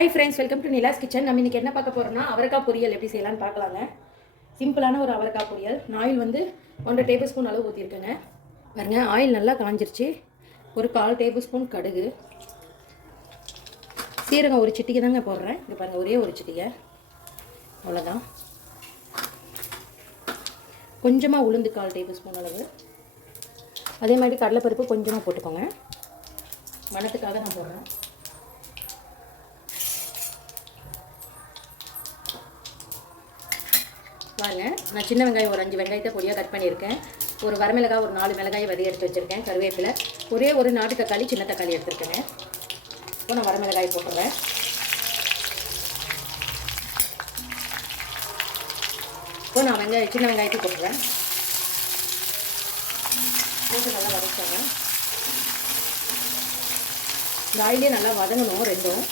Hi friends, welcome to Nila's kitchen. நம்ம இன்றைக்கி என்ன பார்க்க போகிறோம்னா அவரைக்காய் பொரியல் எப்படி செய்யலான்னு பார்க்கலாங்க. சிம்பிளான ஒரு அவரைக்காய் பொரியல். ஆயில் வந்து 1.5 டேபிள் ஸ்பூன் அளவு ஊற்றிருக்கேங்க. பாருங்கள், ஆயில் நல்லா காஞ்சிருச்சு. ஒரு 1/4 டேபிள் ஸ்பூன் கடுகு, சீரகம் ஒரு சிட்டிகை தாங்க போடுறேன். இது பாருங்கள், ஒரே ஒரு சிட்டிகை, அவ்வளோதான். கொஞ்சமாக உளுந்து 1/4 டேபிள் ஸ்பூன் அளவு. அதே மாதிரி கடலைப்பருப்பு கொஞ்சமாக போட்டுக்கோங்க, மணத்துக்காக நான் போடுறேன். பாருங்க, நான் சின்ன வெங்காயம் ஒரு 5 வெங்காயத்தை பொடியாக கட் பண்ணியிருக்கேன். ஒரு வரமிளகாய் ஒரு 4 மிளகாயை வதி எடுத்து வச்சுருக்கேன். கருவேப்பிலை, ஒரே ஒரு நாட்டு தக்காளி, சின்ன தக்காளி எடுத்துருக்கேங்க. இப்போ நான் வரமிளகாய் போட்டுறேன். இப்போ நான் சின்ன வெங்காயத்தை போட்டுறேன். போட்டு நல்லா வதச்சாங்க. இந்த ஆயிலே நல்லா வதங்கணும் ரெண்டும்.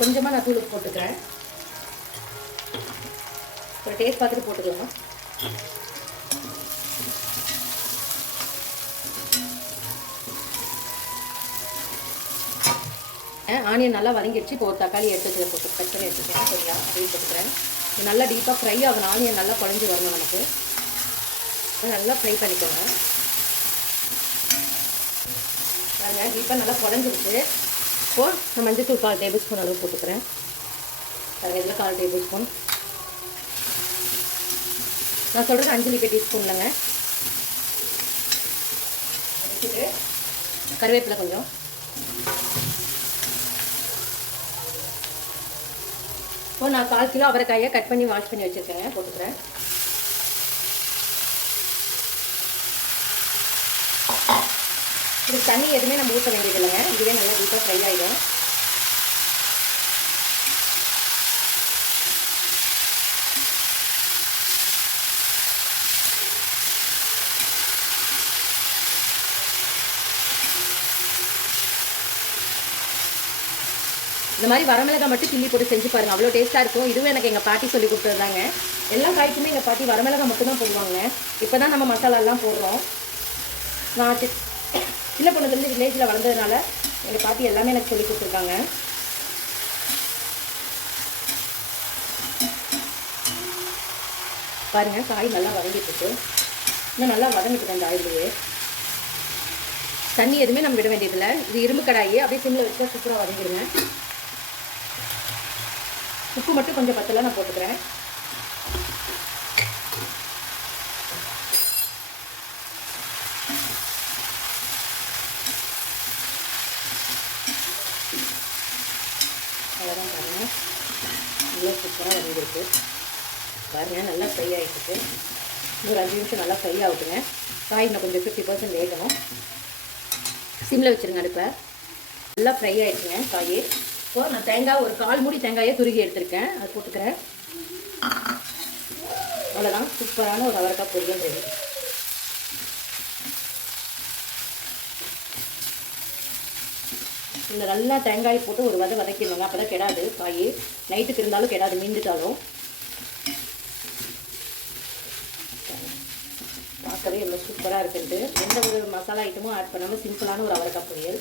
கொஞ்சமாக நான் தூள் போட்டுக்கிறேன். ஒரு டேஸ்ட் பார்த்துட்டு போட்டுக்கலாம். ஆனியன் நல்லா வதங்கிடுச்சு. இப்போ ஒரு தக்காளி எடுத்து போட்டு கட் பண்ணி எடுத்துக்கிறேன். சரியா அப்படியே போட்டுக்கிறேன். இது நல்லா டீப்பாக ஃப்ரை ஆகணும். ஆனியன் நல்லா குழஞ்சி வரணும். நமக்கு நல்லா ஃப்ரை பண்ணிக்கோங்க. பாருங்கள், டீப்பாக நல்லா குழஞ்சிருச்சு. இப்போது நான் மஞ்சள் 1/4 டேபிள் ஸ்பூன் அளவு போட்டுக்கிறேன். அதில் 1/4 டேபிள் ஸ்பூன். நான் சொல்கிறது 5 டீஸ்பூன்லங்க. கருவேப்பிலை கொஞ்சம். இப்போ நான் 1/4 கிலோ அவரைக்காயை கட் பண்ணி வாஷ் பண்ணி வச்சுருக்கேங்க, போட்டுக்கிறேன். இது தண்ணி எதுவுமே நம்ம ஊற்ற வேண்டியது இல்லைங்க. இதுவே நல்லா டீப்பாக ஃப்ரை ஆகிடும். இந்த மாதிரி வரமிளகாய் மட்டும் கிள்ளி போட்டு செஞ்சு பாருங்கள், அவ்வளோ டேஸ்ட்டாக இருக்கும். இதுவும் எனக்கு எங்கள் பாட்டி சொல்லி கொடுத்துருந்தாங்க. எல்லா காய்க்குமே எங்கள் பாட்டி வரமிளகாய் மட்டும் தான் போடுவாங்க. இப்போ தான் நம்ம மசாலாலாம் போடுறோம். நான் சின்ன பொண்ணுலேருந்து வில்லேஜில் வளர்ந்ததுனால எங்கள் பாட்டி எல்லாமே எனக்கு சொல்லி கொடுத்துருக்காங்க. பாருங்கள், காய் நல்லா வதங்கிட்டு இன்னும் நல்லா வதங்கிட்டு அந்த ஆயிலேயே. தண்ணி எதுவுமே நம்ம விட வேண்டியதில்லை. இது இரும்பு கடாயி, அப்படியே சிம்மில் வச்சா சூப்பராக வதங்கிடுங்க. உப்பு மட்டும் கொஞ்சம் பத்தல நான் போட்டுக்கிறேன். அவ்வளோதான். பாருங்கள், நல்லா சூப்பராக வதங்கிருக்கு. பாருங்கள், நல்லா ஃப்ரை ஆகிட்டுருக்கு. ஒரு 5 நிமிஷம் நல்லா ஃப்ரை ஆகுதுங்க. காய் இன்னும் கொஞ்சம் 50% வேகணும். சிம்மில் வச்சுருங்க அடுப்பை. நல்லா ஃப்ரை ஆகிடுச்சுங்க காய். இப்போ நான் தேங்காய் ஒரு 1/4 மூடி தேங்காயை துருகி எடுத்துருக்கேன், அதை போட்டுக்கிறேன். அவ்வளோதான், சூப்பரான ஒரு அவரைக்காய் பொரியல் ரெடி. இந்த நல்லா தேங்காய் போட்டு ஒரு வதக்கிடுவாங்க, அப்போ தான் கெடாது காய். நைட்டுக்கு இருந்தாலும் கெடாது, மீந்துட்டாலும். பார்க்கவே எவ்வளோ சூப்பராக இருக்குன்ட்டு. எந்த ஒரு மசாலா ஐட்டமும் ஆட் பண்ணாமல் சிம்பிளான ஒரு அவரைக்காய் பொரியல்.